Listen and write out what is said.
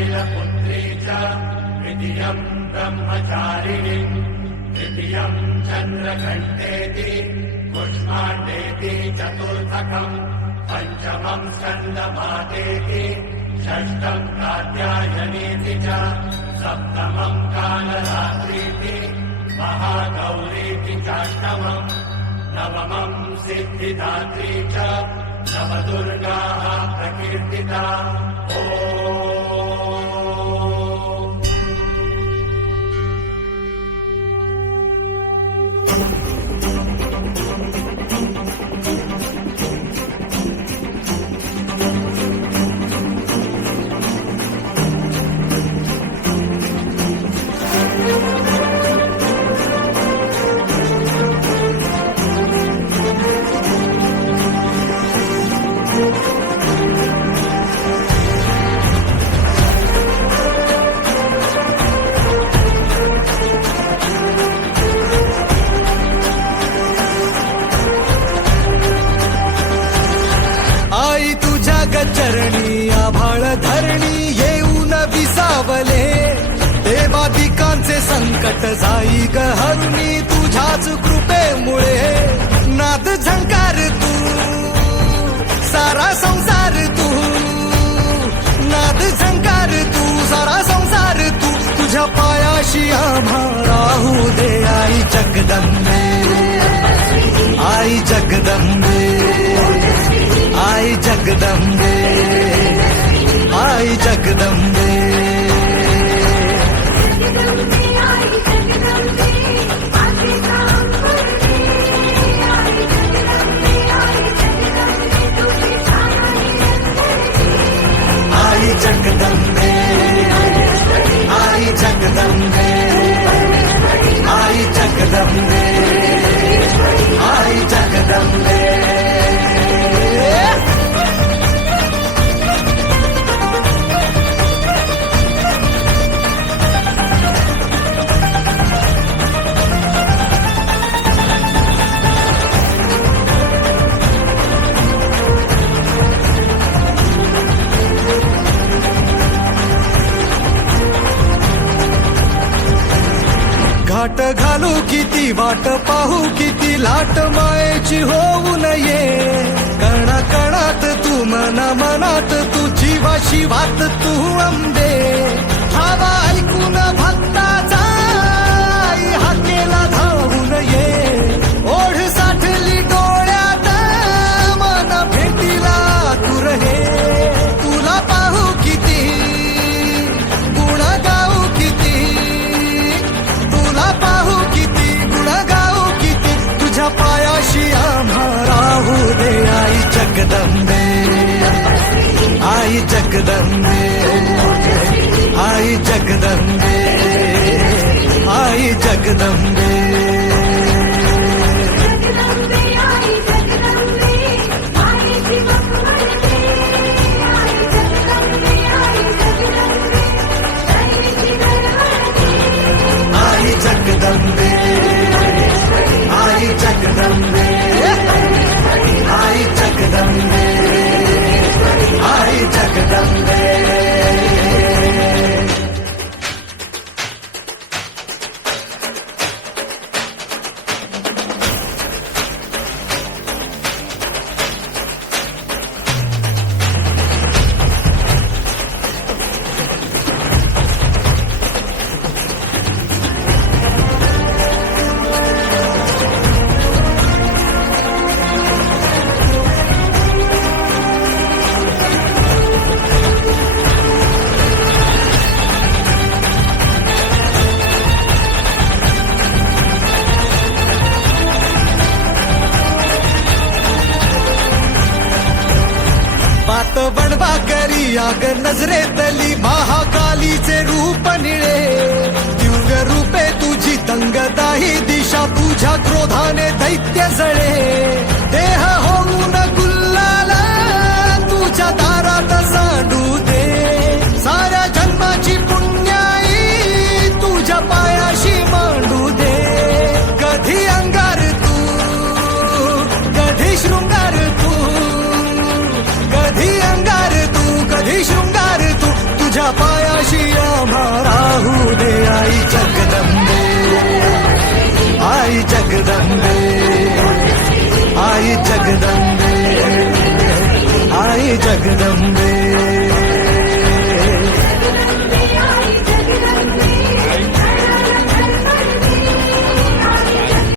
शैलपुत्री च द्वितीयम् ब्रह्मचारिणीम् तृतीयम् चन्द्रघण्टेति पुष्माण्डेति चतुर्थकम् पञ्चमम् स्कन्दमातेति षष्ठम् कात्यायनीति च सप्तमम् कालरात्रीति महागौरीति चाष्टमम् नवमम् सिद्धिदात्री च नवदुर्गाः प्रकीर्तिता। ॐ चरणी आभाळ धरणी येऊन विसावले. देवा पिकांचे संकट जाई गहरुणी तुझ्याच कृपेमुळे. नाद झंक पायाशी आम्हा दे आई जगदंबे. आई जगदंबे. आई जगदंबे. आई जगदंबे. किती वाट पाहू किती लाट मायेची होऊ नये. कणा कणात तू मना मनात तू जीवाशी वात तू अंबे हवा ऐकून भक्त జగదంబే. ఆయి జగదంబే. ఆయి జగదంబే. ఆయి జగదంబే. आकर या नजरेतली महा జగదంబ